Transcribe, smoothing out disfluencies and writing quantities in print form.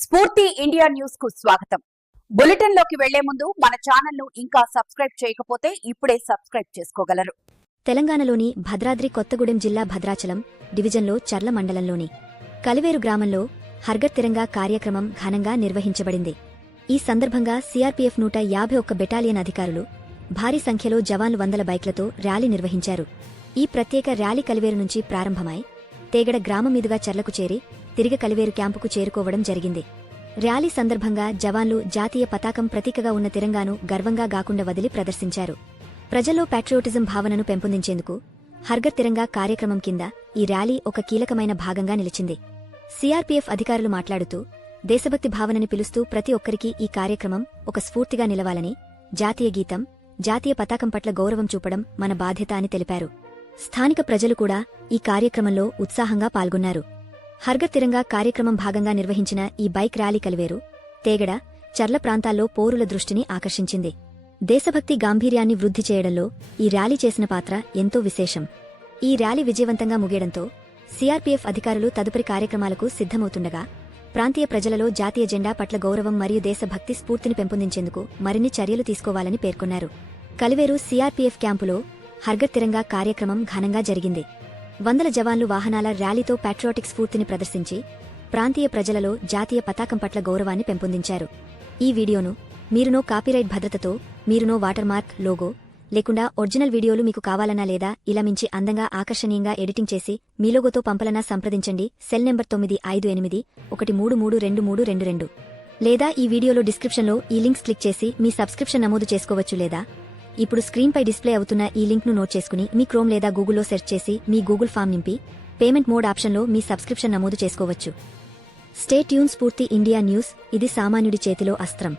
స్ఫూర్తి India news కు స్వాగతం. బులెటిన్ లోకి వెళ్లే ముందు మన ఛానల్ ను ఇంకా సబ్స్క్రైబ్ చేయకపోతే ఇప్పుడే సబ్స్క్రైబ్ చేసుకోగలరు. తెలంగాణలోని భద్రాద్రి కొత్తగూడెం జిల్లా భద్రాచలం డివిజన్లో చర్ల మండలంలోని కలివేరు గ్రామంలో హర్ఘర్ తిరంగా కార్యక్రమం ఘనంగా నిర్వహించబడింది. ఈ సందర్భంగా సిఆర్పీఎఫ్ 151 బెటాలియన్ అధికారులు భారీ సంఖ్యలో జవాన్లు 100 బైక్లతో ర్యాలీ నిర్వహించారు. ఈ ప్రత్యేక ర్యాలీ కలివేరు నుంచి ప్రారంభమై తేగడ గ్రామం మీదుగా చర్లకు చేరి తిరిగి కలివేరు క్యాంపుకు చేరుకోవడం జరిగింది. ర్యాలీ సందర్భంగా జవాన్లు జాతీయ పతాకం ప్రతీకగా ఉన్న తిరంగాను గర్వంగా గాకుండా వదిలి ప్రదర్శించారు. ప్రజల్లో ప్యాట్రియోటిజం భావనను పెంపొందించేందుకు హర్ఘర్ తిరంగా కార్యక్రమం కింద ఈ ర్యాలీ ఒక కీలకమైన భాగంగా నిలిచింది. సిఆర్పీఎఫ్ అధికారులు మాట్లాడుతూ దేశభక్తి భావనని పిలుస్తూ ప్రతి ఒక్కరికీ ఈ కార్యక్రమం ఒక స్ఫూర్తిగా నిలవాలని, జాతీయ గీతం, జాతీయ పతాకం పట్ల గౌరవం చూపడం మన బాధ్యత అని తెలిపారు. స్థానిక ప్రజలు కూడా ఈ కార్యక్రమంలో ఉత్సాహంగా పాల్గొన్నారు. హర్ఘర్ తిరంగా కార్యక్రమం భాగంగా నిర్వహించిన ఈ బైక్ ర్యాలీ కలివేరు, తేగడ, చర్ల ప్రాంతాల్లో పౌరుల దృష్టిని ఆకర్షించింది. దేశభక్తి గాంభీర్యాన్ని వృద్ధి చేయడంలో ఈ ర్యాలీ చేసిన పాత్ర ఎంతో విశేషం. ఈ ర్యాలీ విజయవంతంగా ముగియడంతో సిఆర్పీఎఫ్ అధికారులు తదుపరి కార్యక్రమాలకు సిద్ధమవుతుండగా ప్రాంతీయ ప్రజలలో జాతీయ జెండా పట్ల గౌరవం మరియు దేశభక్తి స్ఫూర్తిని పెంపొందించేందుకు మరిన్ని చర్యలు తీసుకోవాలని పేర్కొన్నారు. కలివేరు సిఆర్పీఎఫ్ క్యాంపులో హర్ఘర్ తిరంగా కార్యక్రమం ఘనంగా జరిగింది. 100 జవాన్లు వాహనాల ర్యాలీతో ప్యాట్రియాటిక్ స్ఫూర్తిని ప్రదర్శించి ప్రాంతీయ ప్రజలలో జాతీయ పతాకం పట్ల గౌరవాన్ని పెంపొందించారు. ఈ వీడియోను మీరునో కాపీరైట్ భద్రతతో మీరునో వాటర్మార్క్, లోగో లేకుండా ఒరిజినల్ వీడియోలు మీకు కావాలన్నా లేదా ఇలా మించి అందంగా ఆకర్షణీయంగా ఎడిటింగ్ చేసి మీ లోగోతో పంపలన్నా సంప్రదించండి. సెల్ నెంబర్ 9581132322 లేదా ఈ వీడియోలో డిస్క్రిప్షన్లో ఈ లింక్స్ క్లిక్ చేసి మీ సబ్స్క్రిప్షన్ నమోదు చేసుకోవచ్చు. లేదా ఇప్పుడు స్క్రీన్పై డిస్ప్లే అవుతున్న ఈ లింక్ను నోట్ చేసుకుని మీ క్రోమ్ లేదా గూగుల్లో సెర్చ్ చేసి మీ గూగుల్ ఫామ్ నింపి పేమెంట్ మోడ్ ఆప్షన్లో మీ సబ్స్క్రిప్షన్ నమోదు చేసుకోవచ్చు. Stay tune. స్ఫూర్తి ఇండియా న్యూస్, ఇది సామాన్యుడి చేతిలో అస్త్రం.